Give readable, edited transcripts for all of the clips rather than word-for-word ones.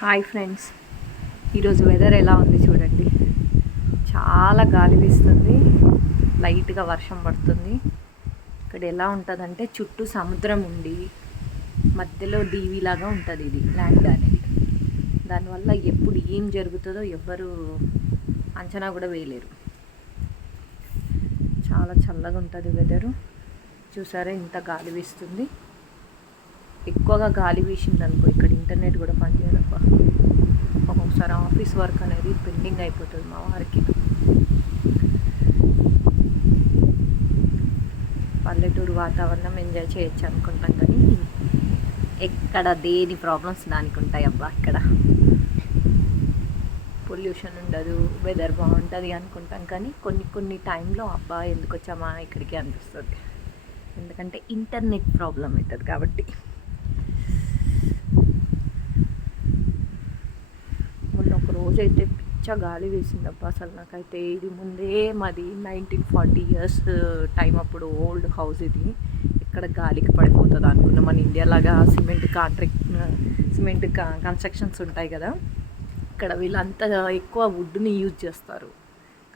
Hi friends, ఈరోజు weather ఎలా ఉంది చూడండి. చాలా గాలి వీస్తుంది, లైట్గా వర్షం పడుతుంది. ఇక్కడ ఎలా ఉంటుందంటే చుట్టూ సముద్రం ఉండి మధ్యలో దీవిలాగా ఉంటుంది ఇది ల్యాండ్ అనేది. దానివల్ల ఎప్పుడు ఏం జరుగుతుందో ఎవ్వరు అంచనా కూడా వేయలేరు. చాలా చల్లగా ఉంటుంది వెదరు. చూసారా ఇంత గాలి వీస్తుంది. ఎక్కువగా గాలి వీసింది అనుకో ఇక్కడ ఇంటర్నెట్ కూడా పనిచేయదబ్బ. ఒక్కొక్కసారి ఆఫీస్ వర్క్ అనేది పెండింగ్ అయిపోతుంది మా వారికి. పల్లెటూరు వాతావరణం ఎంజాయ్ చేయొచ్చు అనుకుంటాం, కానీ ఎక్కడ దేని ప్రాబ్లమ్స్ దానికి ఉంటాయి అబ్బా. ఇక్కడ పొల్యూషన్ ఉండదు, వెదర్ బాగుంటుంది అనుకుంటాం, కానీ కొన్ని టైంలో అబ్బా ఎందుకు వచ్చామా ఇక్కడికి అనిపిస్తుంది. ఎందుకంటే ఇంటర్నెట్ ప్రాబ్లం అవుతుంది కాబట్టి. మొన్న ఒక రోజు అయితే పిచ్చ గాలి వేసిందబ్బా. అసలు నాకైతే ఇది ముందే మాది 1940 years టైం అప్పుడు ఓల్డ్ హౌస్ ఇది. ఇక్కడ గాలికి పడిపోతుంది అనుకున్నా. మన ఇండియా లాగా సిమెంట్ కన్స్ట్రక్షన్స్ ఉంటాయి కదా, ఇక్కడ వీళ్ళంతా ఎక్కువ వుడ్ని యూజ్ చేస్తారు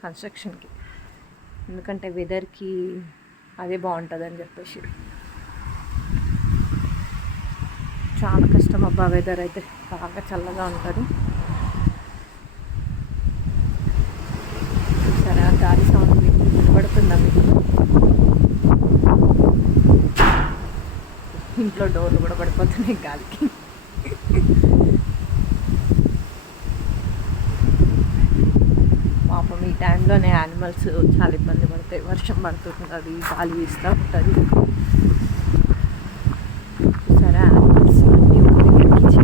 కన్స్ట్రక్షన్కి. ఎందుకంటే వెదర్కి అదే బాగుంటుంది అని చెప్పేసి. చాలా కష్టం అబ్బా వెదర్ అయితే. బాగా చల్లగా ఉంటుంది. సరే, గాలి సౌండ్ వినపడుతుందా మీకు? ఇంట్లో డోర్లు కూడా పడిపోతున్నాయి గాలికి. పాపం ఈ టైంలోనే యానిమల్స్ చాలా ఇబ్బంది పడతాయి. వర్షం పడుతుంటుంది, గాలి వీస్తూ ఉంటుంది. సరే, యానిమల్స్ అన్నీ ఒక దగ్గరికి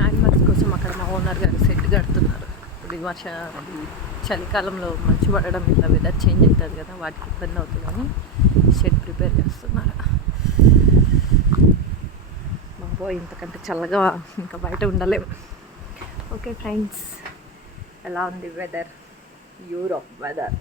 యానిమల్స్ కోసం అక్కడ మా ఓనర్ గారు సెట్ కడుతున్నారు. ఇప్పుడు చలికాలంలో మంచు పడడం ఇట్లా వెదర్ చేంజ్ అవుతుంది కదా, వాటికి ఇబ్బంది అవుతుందని షెడ్ ప్రిపేర్ చేస్తున్నారు. బాబోయ్, ఇంతకంటే చల్లగా ఇంకా బయట ఉండలేము. ఓకే ఫ్రెండ్స్, ఎలా ఉంది వెదర్? Europe weather.